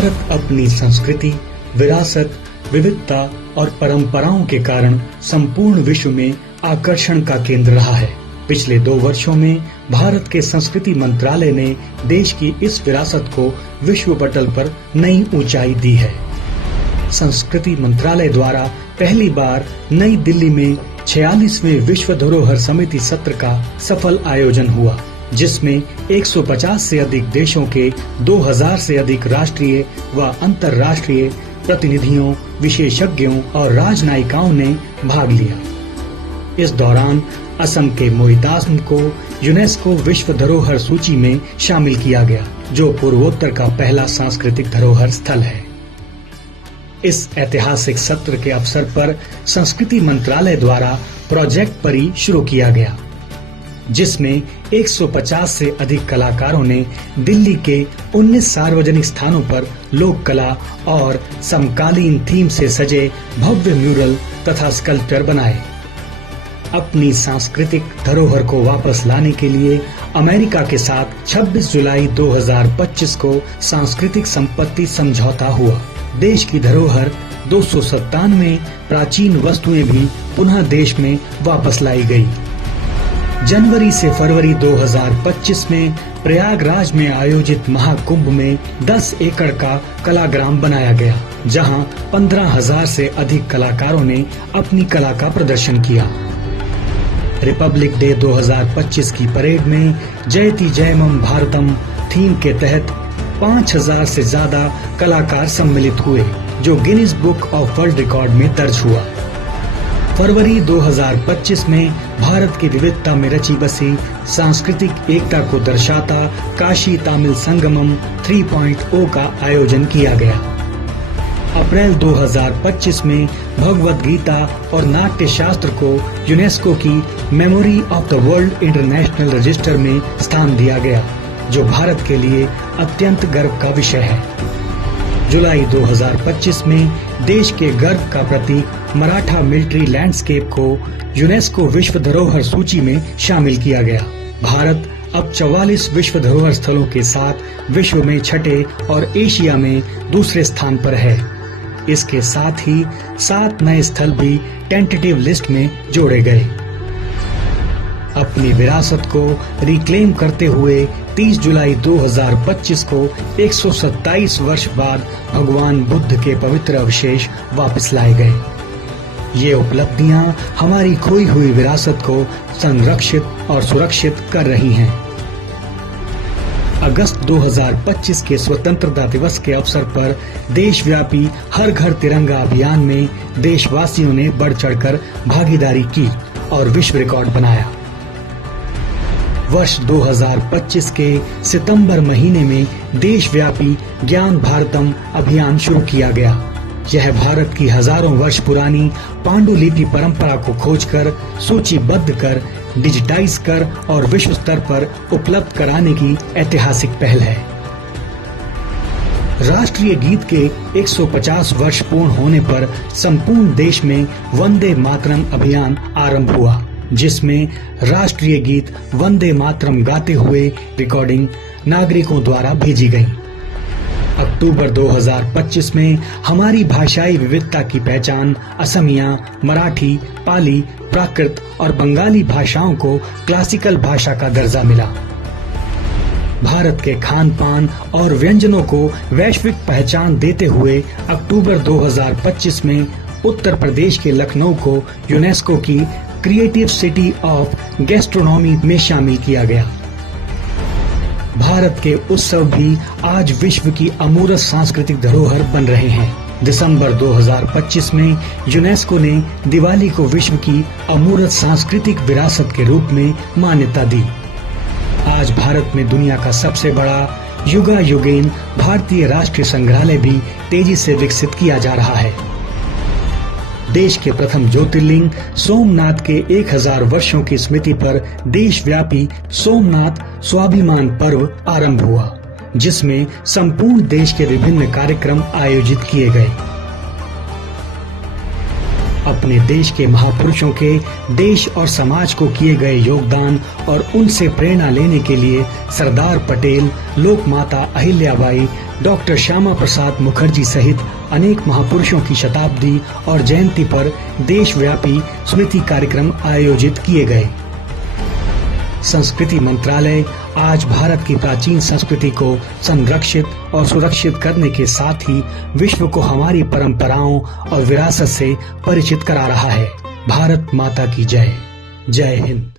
भारत अपनी संस्कृति, विरासत, विविधता और परंपराओं के कारण संपूर्ण विश्व में आकर्षण का केंद्र रहा है। पिछले 2 वर्षों में भारत के संस्कृति मंत्रालय ने देश की इस विरासत को विश्व पटल पर नई ऊंचाई दी है। संस्कृति मंत्रालय द्वारा पहली बार नई दिल्ली में 46वें विश्व धरोहर समिति सत्र का सफल आयोजन हुआ, जिसमें 150 से अधिक देशों के 2000 से अधिक राष्ट्रीय व अंतर्राष्ट्रीय प्रतिनिधियों, विशेषज्ञों और राजनयिकाओं ने भाग लिया। इस दौरान असम के मोईतांग को यूनेस्को विश्व धरोहर सूची में शामिल किया गया, जो पूर्वोत्तर का पहला सांस्कृतिक धरोहर स्थल है। इस ऐतिहासिक सत्र के अवसर पर संस्कृति मंत्रालय द्वारा प्रोजेक्ट परी शुरू किया गया, जिसमें 150 से अधिक कलाकारों ने दिल्ली के 19 सार्वजनिक स्थानों पर लोक कला और समकालीन थीम से सजे भव्य म्यूरल तथा स्कल्पचर बनाए। अपनी सांस्कृतिक धरोहर को वापस लाने के लिए अमेरिका के साथ 26 जुलाई 2025 को सांस्कृतिक संपत्ति समझौता हुआ। देश की धरोहर 297 प्राचीन वस्तुएं भी पुनः देश में वापस लाई गई। जनवरी से फरवरी 2025 में प्रयागराज में आयोजित महाकुंभ में 10 एकड़ का कलाग्राम बनाया गया, जहां 15,000 से अधिक कलाकारों ने अपनी कला का प्रदर्शन किया। रिपब्लिक डे 2025 की परेड में जयति जयमम भारतम थीम के तहत 5,000 से ज्यादा कलाकार सम्मिलित हुए, जो Guinness book of world record में दर्ज हुआ। फरवरी 2025 में भारत की विविधता में रची बसी सांस्कृतिक एकता को दर्शाता काशी तमिल संगमम 3.0 का आयोजन किया गया। अप्रैल 2025 में भगवद गीता और नाट्य शास्त्र को यूनेस्को की memory of the world international register में स्थान दिया गया, जो भारत के लिए अत्यंत गर्व का विषय है। जुलाई 2025 में देश के गर्व का प्रतीक मराठा मिलिट्री लैंडस्केप को यूनेस्को विश्व धरोहर सूची में शामिल किया गया। भारत अब 44 विश्व धरोहर स्थलों के साथ विश्व में 6ठे और एशिया में दूसरे स्थान पर है। इसके साथ ही 7 नए स्थल भी टेंटेटिव लिस्ट में जोड़े गए। अपनी विरासत को रिक्लेम करते हुए 30 जुलाई 2025 को 127 वर्ष बाद भगवान बुद्ध के पवित्र अवशेष वापस लाए गए। ये उपलब्धियां हमारी खोई हुई विरासत को संरक्षित और सुरक्षित कर रही हैं। अगस्त 2025 के स्वतंत्रता दिवस के अवसर पर देशव्यापी हर घर तिरंगा अभियान में देशवासियों ने बढ़ चढ़कर भागीदारी की और विश्व रिकॉर्ड बनाया। वर्ष 2025 के सितंबर महीने में देशव्यापी ज्ञान भारतम अभियान शुरू किया गया। यह भारत की हजारों वर्ष पुरानी पांडुलिपि परंपरा को खोजकर, सूचीबद्ध कर, डिजिटाइज कर और विश्व स्तर पर उपलब्ध कराने की ऐतिहासिक पहल है। राष्ट्रीय गीत के 150 वर्ष पूर्ण होने पर संपूर्ण देश में वंदे मातरम अभियान आरंभ हुआ, जिसमें राष्ट्रीय गीत वंदे मातरम गाते हुए रिकॉर्डिंग नागरिकों द्वारा भेजी गई। अक्टूबर 2025 में हमारी भाषाई विविधता की पहचान असमिया, मराठी, पाली, प्राकृत और बंगाली भाषाओं को क्लासिकल भाषा का दर्जा मिला। भारत के खान पान और व्यंजनों को वैश्विक पहचान देते हुए अक्टूबर 2025 में उत्तर प्रदेश के लखनऊ को यूनेस्को की क्रिएटिव सिटी ऑफ गैस्ट्रोनॉमी में शामिल किया गया। भारत के उत्सव भी आज विश्व की अमूर्त सांस्कृतिक धरोहर बन रहे हैं। दिसंबर 2025 में यूनेस्को ने दिवाली को विश्व की अमूर्त सांस्कृतिक विरासत के रूप में मान्यता दी। आज भारत में दुनिया का सबसे बड़ा युगायुगेन भारतीय राष्ट्रीय संग्रहालय भी तेजी से विकसित किया जा रहा है। देश के प्रथम ज्योतिर्लिंग सोमनाथ के 1000 वर्षों की स्मृति पर देशव्यापी सोमनाथ स्वाभिमान पर्व आरंभ हुआ, जिसमें संपूर्ण देश के विभिन्न कार्यक्रम आयोजित किए गए। अपने देश के महापुरुषों के देश और समाज को किए गए योगदान और उनसे प्रेरणा लेने के लिए सरदार पटेल, लोक माता अहिल्याबाई, डॉक्टर श्यामा प्रसाद मुखर्जी सहित अनेक महापुरुषों की शताब्दी और जयंती पर देशव्यापी स्मृति कार्यक्रम आयोजित किए गए। संस्कृति मंत्रालय आज भारत की प्राचीन संस्कृति को संरक्षित और सुरक्षित करने के साथ ही विश्व को हमारी परंपराओं और विरासत से परिचित करा रहा है। भारत माता की जय। जय हिंद।